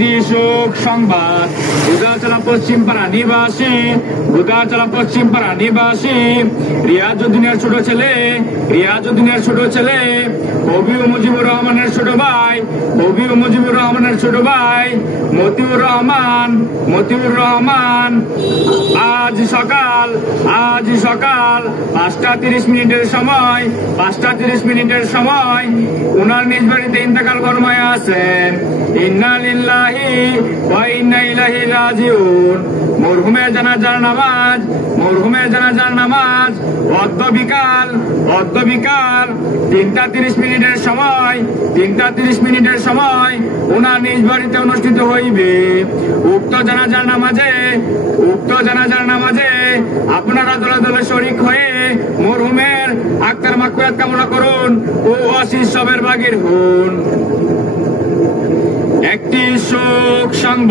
একটি শোক সংবাদ। বুধাচলা পশ্চিমপাড়া নিবাসী রিয়াজউদ্দিনের ছোট ছেলে কবি ও মুজিবুর রহমানের ছোট ভাই মতিউর রহমান আজ সকাল 5:30 মিনিটের সময় উনার নিজ বাড়িতে ইন্তেকাল ফরমায়া আছেন। ইন্না লিল্লাহি ওয়া ইন্না ইলাইহি রাজিউন। মরহুমের জানাজার নামাজ অদ্য বিকাল 3:30 মিনিটের সময় উনার নিজ বাড়িতে অনুষ্ঠিত হইবে। উক্ত জানাজার নামাজে আপনারা দলে দলে শরীক হয়ে মরহুমের আত্মার মাগফিরাত কামনা করুন ও অশীষ সবের বাগির হন। একটি শোক সংবাদ।